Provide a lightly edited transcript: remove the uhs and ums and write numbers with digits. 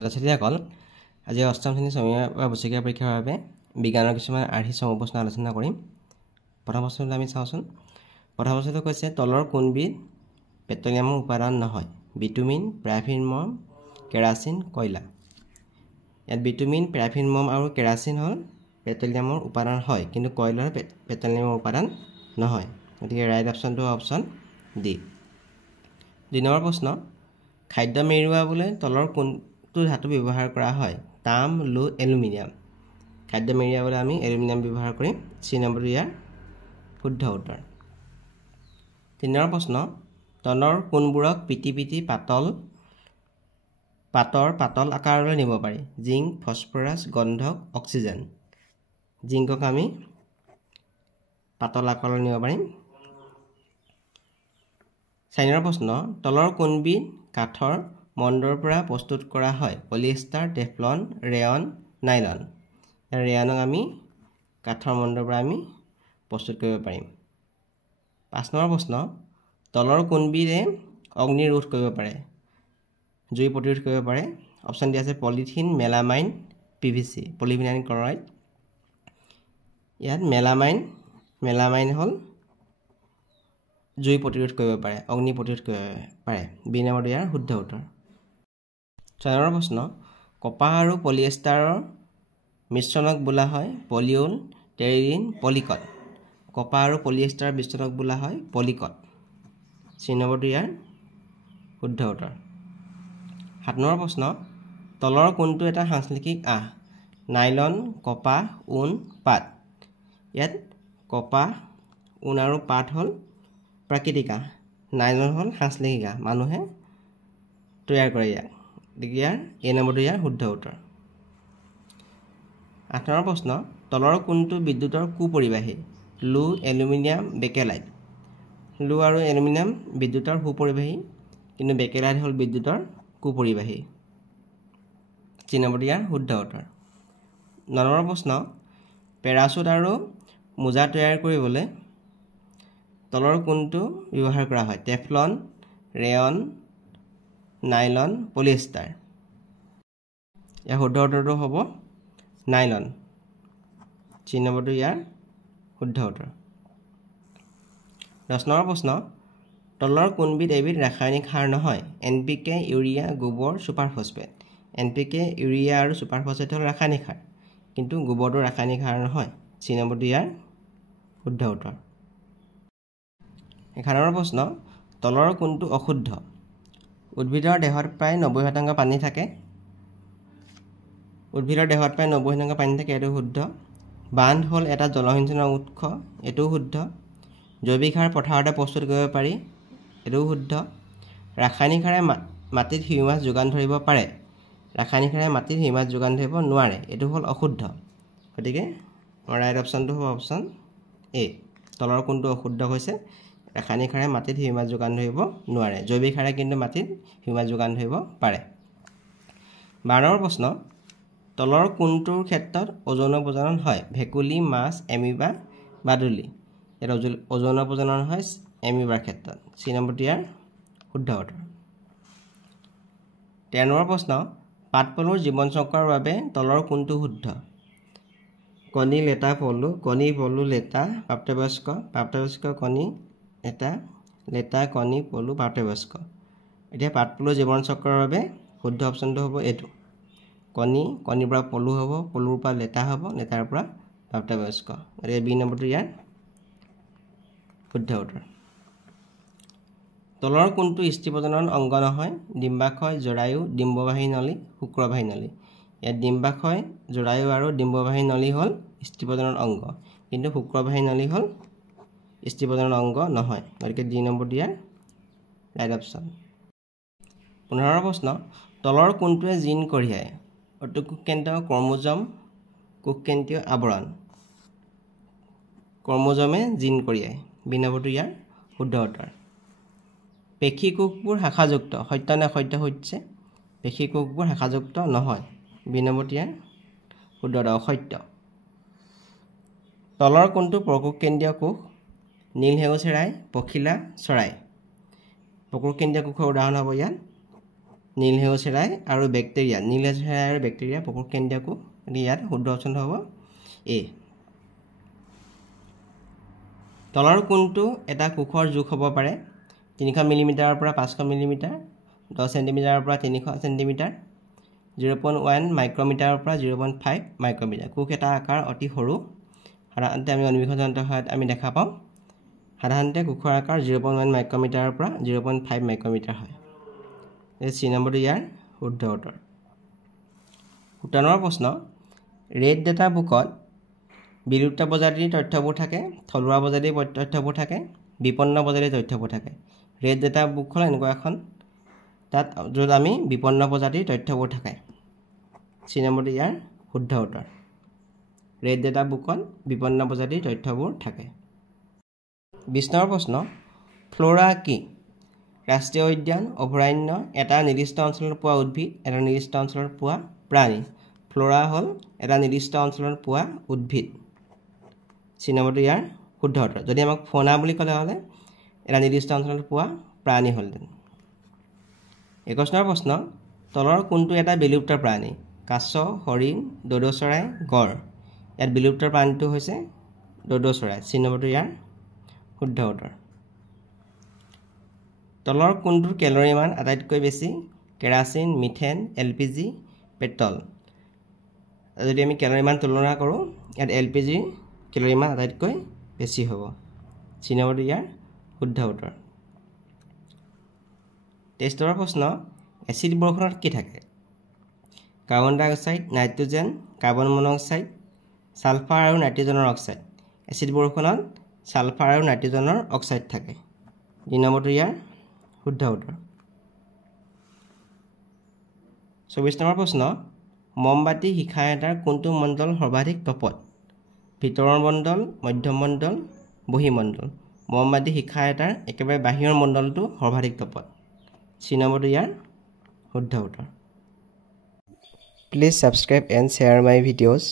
ছাত্ৰীসকল আজি অষ্টম শ্ৰেণীৰ ছমহীয়া বছৰীয়া পৰীক্ষাৰ বাবে বিজ্ঞানৰ কিছুমান আৰ্হি চমু প্ৰশ্ন আলোচনা কৰিম। প্ৰথম প্ৰশ্নটো আমি চাওঁচোন। প্ৰথম প্ৰশ্নটো কৈছে তলৰ কোনবিধ পেট্ৰলিয়ামৰ উপাদান নহয়? বিটুমিন, পেৰাফিন মম, কেৰাচিন, কয়লা। ইয়াত বিটুমিন, পেৰাফিন মম আৰু কেৰাচিন হ'ল পেট্ৰলিয়ামৰ উপাদান হয়, কিন্তু কয়লাৰ পেট্ৰলিয়ামৰ উপাদান নহয়। গতিকে ৰাইট অপশ্যনটো অপশ্যন ডি। ২ নম্বৰ প্ৰশ্ন, খাদ্য মেৰুৱাবলৈ তলৰ কোনটো ধাতু ব্যৱহাৰ কৰা হয়? তাম, লো, এলুমিনিয়াম। খাদ্য মেৰুৱাবলৈ আমি এলুমিনিয়াম ব্যৱহাৰ কৰিম। চি নম্বৰটো ইয়াৰ শুদ্ধ উত্তৰ। ৩ নম্বৰ প্ৰশ্ন, তলৰ কোনবোৰক পিটি পিটি পাতৰ পাতল আকাৰলৈ নিব পাৰি? জিংক, ফছফৰাছ, গন্ধক, অক্সিজেন। জিংকক আমি পাতল আকাৰলৈ নিব পাৰিম। ৪ নম্বৰ প্ৰশ্ন, তলৰ কোনবিধ কাঠৰ মণ্ডৰ পৰা প্ৰস্তুত কৰা হয়? Polyester, Teflon, rayon, nylon. ৰেয়নক আমি কাঠৰ মণ্ডৰ পৰা আমি প্ৰস্তুত কৰিব পাৰিম। ৫ নম্বৰ প্ৰশ্ন, তলৰ কোনবিধে অগ্নি ৰোধ কৰিব পাৰে? জুই প্ৰতিৰোধ কৰিব পাৰে? অপশ্যন দিয়া আছে polythene, melamine, PVC, polyvinyl chloride. ইয়াত মেলামাইন হ'ল জুই প্ৰতিৰোধ কৰিব পাৰে, অগ্নি প্ৰতিৰোধ কৰিব পাৰে। বি নম্বৰটো ইয়াৰ শুদ্ধ উত্তৰ। ৬ নম্বৰ প্ৰশ্ন, কপাহ আৰু পলিয়েষ্টাৰৰ মিশ্ৰণক বোলা হয় পলিউল, টেৰিডিন, পলিকট। কপাহ আৰু পলিয়েষ্টাৰৰ মিশ্ৰণক বোলা হয় পলিকট। চি নম্বৰটো ইয়াৰ শুদ্ধ উত্তৰ। ৭ নম্বৰ প্ৰশ্ন, তলৰ কোনটো এটা সাংশ্লেষিক আঁহ? নাইলন, কপাহ, ঊণ, পাট। ইয়াত কপাহ, ঊণ আৰু পাট হ'ল প্ৰাকৃতিক আঁহ, নাইলন হ'ল সাংশ্লেষিক আঁহ, মানুহে তৈয়াৰ কৰে ইয়াক। গতিকে ইয়াৰ এ নম্বৰটো ইয়াৰ শুদ্ধ উত্তৰ। ৮ নম্বৰ প্ৰশ্ন, তলৰ কোনটো বিদ্যুতৰ কুপৰিবাহী? লো, এলুমিনিয়াম, বেকেলাইট। লো আৰু এলুমিনিয়াম বিদ্যুতৰ সুপৰিবাহী, কিন্তু বেকেলাইট হ'ল বিদ্যুতৰ কুপৰিবাহী। চি নম্বৰটো ইয়াৰ শুদ্ধ উত্তৰ। ৯ নম্বৰ প্ৰশ্ন, পেৰাচুট আৰু মোজা তৈয়াৰ কৰিবলৈ তলৰ কোনটো ব্যৱহাৰ কৰা হয়? Teflon, rayon, nylon, polyester. ইয়াৰ শুদ্ধ উত্তৰটো হ'ব নাইলন। চি নম্বৰটো ইয়াৰ শুদ্ধ উত্তৰ। ১০ নম্বৰ প্ৰশ্ন, তলৰ কোনবিধ এবিধ ৰাসায়নিক সাৰ নহয়? NPK, ইউৰিয়া, গোবৰ, ছুপাৰ ফছফেট। NPK, ইউৰিয়া আৰু ছুপাৰ ফছফেট হ'ল ৰাসায়নিক সাৰ, কিন্তু গোবৰটো ৰাসায়নিক সাৰ নহয়। চি নম্বৰটো ইয়াৰ শুদ্ধ উত্তৰ। ১১ নম্বৰ প্ৰশ্ন, তলৰ কোনটো অশুদ্ধ? উদ্ভিদৰ দেহত প্ৰায় ৯০% পানী থাকে। উদ্ভিদৰ দেহত প্ৰায় ৯০% পানী থাকে, এইটো শুদ্ধ। বান্ধ হ'ল এটা জলসিঞ্চনৰ উৎস, এইটোও শুদ্ধ। জৈৱিক সাৰ পথাৰতে প্ৰস্তুত কৰিব পাৰি, এইটোও শুদ্ধ। ৰাসায়নিক সাৰে মাটিত হিউমাছ যোগান ধৰিব পাৰে, ৰাসায়নিক সাৰে মাটিত হিউমাছ যোগান ধৰিব নোৱাৰে, এইটো হ'ল অশুদ্ধ। গতিকে ৰাইট অপশ্যনটো হ'ব অপশ্যন এ। তলৰ কোনটো অশুদ্ধ হৈছে? ৰাসায়নিক সাৰে মাটিত হিউমাছ যোগান ধৰিব নোৱাৰে, জৈৱিক সাৰে কিন্তু মাটিত হিউমাছ যোগান ধৰিব পাৰে। ১২ নম্বৰ প্ৰশ্ন, তলৰ কোনটোৰ ক্ষেত্ৰত অযৌন প্ৰজনন হয়? ভেকুলী, মাছ, এমিবা, বাদুলি। ইয়াত অযৌন প্ৰজনন হয় এমিবাৰ ক্ষেত্ৰত। চি নম্বৰটো ইয়াৰ শুদ্ধ উত্তৰ। ১৩ নম্বৰ প্ৰশ্ন, পাটপলুৰ জীৱন চক্ৰৰ বাবে তলৰ কোনটো শুদ্ধ? কণী, লেটা, পলু। কণী, পলু, লেটা, প্ৰাপ্তবয়স্ক। প্ৰাপ্তবয়স্ক, কণী, লেটা, লেটা, কণী, পলু, প্ৰাপ্তবয়স্ক। এতিয়া পাটপলুৰ জীৱন চক্ৰৰ বাবে শুদ্ধ অপশ্যনটো হ'ব এইটো। কণী, কণীৰ পৰা পলু হ'ব, পলুৰ পৰা লেটা হ'ব, লেটাৰ পৰা প্ৰাপ্তবয়স্ক। গতিকে বি নম্বৰটো ইয়াৰ শুদ্ধ উত্তৰ। তলৰ কোনটো স্ত্ৰী প্ৰজনন অংগ নহয়? ডিম্বাশয়, জৰায়ু, ডিম্ববাহী নলী, শুক্ৰবাহী নলী। ইয়াত ডিম্বাশয়, জৰায়ু আৰু ডিম্ববাহী নলী হ'ল স্ত্ৰী প্ৰজনন অংগ, কিন্তু শুক্ৰবাহী নলী হ'ল স্ত্ৰী প্ৰজনন অংগ নহয়। গতিকে ডি নম্বৰটো ইয়াৰ ৰাইট অপশ্যন। ১৫ প্ৰশ্ন, তলৰ কোনটোৱে জিন কঢ়িয়ায়? অতিকোষকেন্দ্ৰীয় ক্ৰমোজম, কোষকেন্দ্ৰীয় আৱৰণ। ক্ৰমোজমে জিন কঢ়িয়ায়। বি নম্বৰটো ইয়াৰ শুদ্ধ উত্তৰ। পেশী কোষবোৰ শাখাযুক্ত, সত্য নে অসত্য হৈছে? পেশী কোষবোৰ শাখাযুক্ত নহয়। বি নম্বৰটো ইয়াৰ শুদ্ধ উত্তৰ, অসত্য। তলৰ কোনটো প্ৰকোষকেন্দ্ৰীয় কোষ? নীলহেগু চৰাই, পখিলা, চৰাই। প্ৰকোষকেন্দ্ৰীয় কোষৰ উদাহৰণ হ'ব ইয়াত নীল সেউচেৰাই আৰু বেক্টেৰিয়া নীল সেউচেৰাই আৰু বেক্টেৰিয়া প্ৰকোষ কেন্দ্ৰীয়কো ইয়াত শুদ্ধ অপশ্যন হ'ব এ তলৰ কোনটো এটা কোষৰ জোখ হ'ব পাৰে 300 মিলিমিটাৰৰ পৰা 500 মিলিমিটাৰ 10 সেন্টিমিটাৰৰ পৰা 300 সেন্টিমিটাৰ 0.1 মাইক্ৰমিটাৰৰ পৰা 0.5 মাইক্ৰমিটাৰ কোষ এটা আকাৰ অতি সৰু সাধাৰণতে আমি অণুবীক্ষণ যন্ত্ৰৰ সহায়ত আমি দেখা পাওঁ সাধাৰণতে কোষৰ আকাৰ 0.1 মাইক্ৰমিটাৰৰ পৰা 0.5 মাইক্ৰমিটাৰ হয় চি নম্বৰটো ইয়াৰ শুদ্ধ উত্তৰ 17 নম্বৰ প্ৰশ্ন ৰেড ডাটা বুকত বিলুপ্ত প্ৰজাতিৰ তথ্যবোৰ থাকে থলুৱা প্ৰজাতিৰ তথ্যবোৰ থাকে বিপন্ন প্ৰজাতিৰ তথ্যবোৰ থাকে ৰেড ডাটা বুক হ'ল এনেকুৱা এখন তাত য'ত আমি বিপন্ন প্ৰজাতিৰ তথ্যবোৰ থাকে চি নম্বৰটো ইয়াৰ শুদ্ধ উত্তৰ ৰেড ডাটা বুকত বিপন্ন প্ৰজাতিৰ তথ্যবোৰ থাকে 20 নম্বৰ প্ৰশ্ন ফ্লোৰা কি ৰাষ্ট্ৰীয় উদ্যান অভয়াৰণ্য এটা নিৰ্দিষ্ট অঞ্চলত পোৱা উদ্ভিদ এটা নিৰ্দিষ্ট অঞ্চলত পোৱা প্ৰাণী ফ্লোৰা হ'ল এটা নিৰ্দিষ্ট অঞ্চলত পোৱা উদ্ভিদ চি নম্বৰটো ইয়াৰ শুদ্ধ উত্তৰ যদি আমাক ফৌনা বুলি ক'লে হ'লে এটা নিৰ্দিষ্ট অঞ্চলত পোৱা প্ৰাণী হ'লহেঁতেন 21 নম্বৰ প্ৰশ্ন তলৰ কোনটো এটা বিলুপ্ত প্ৰাণী কাছ হৰিণ দ'দ চৰাই গড় ইয়াত বিলুপ্ত প্ৰাণীটো হৈছে দ'দ চৰাই চি নম্বৰটো ইয়াৰ শুদ্ধ উত্তৰ তলৰ কোনটোৰ কেলৰি মান আটাইতকৈ বেছি কেৰাচিন মিথেন LPG পেট্ৰল যদি আমি কেলৰি মান তুলনা কৰোঁ ইয়াত LPG কেলৰি মান আটাইতকৈ বেছি হ'ব চি নম্বৰটো ইয়াৰ শুদ্ধ উত্তৰ 23 নম্বৰ প্ৰশ্ন এচিড বৰষুণত কি থাকে carbon dioxide nitrogen carbon monoxide sulphur আৰু নাইট্ৰজেনৰ অক্সাইড এচিড বৰষুণত সালফাৰ আৰু নাইট্ৰজেনৰ অক্সাইড থাকে দুই নম্বৰটো ইয়াৰ শুদ্ধ উত্তৰ 24 নম্বৰ প্ৰশ্ন মমবাতি শিখা এটাৰ কোনটো মণ্ডল সৰ্বাধিক তপত ভিতৰৰ মণ্ডল মধ্যম মণ্ডল বহিমণ্ডল মমবাতি শিখা এটাৰ একেবাৰে বাহিৰৰ মণ্ডলটো সৰ্বাধিক তপত চি নম্বৰটো ইয়াৰ শুদ্ধ উত্তৰ please subscribe and share my videos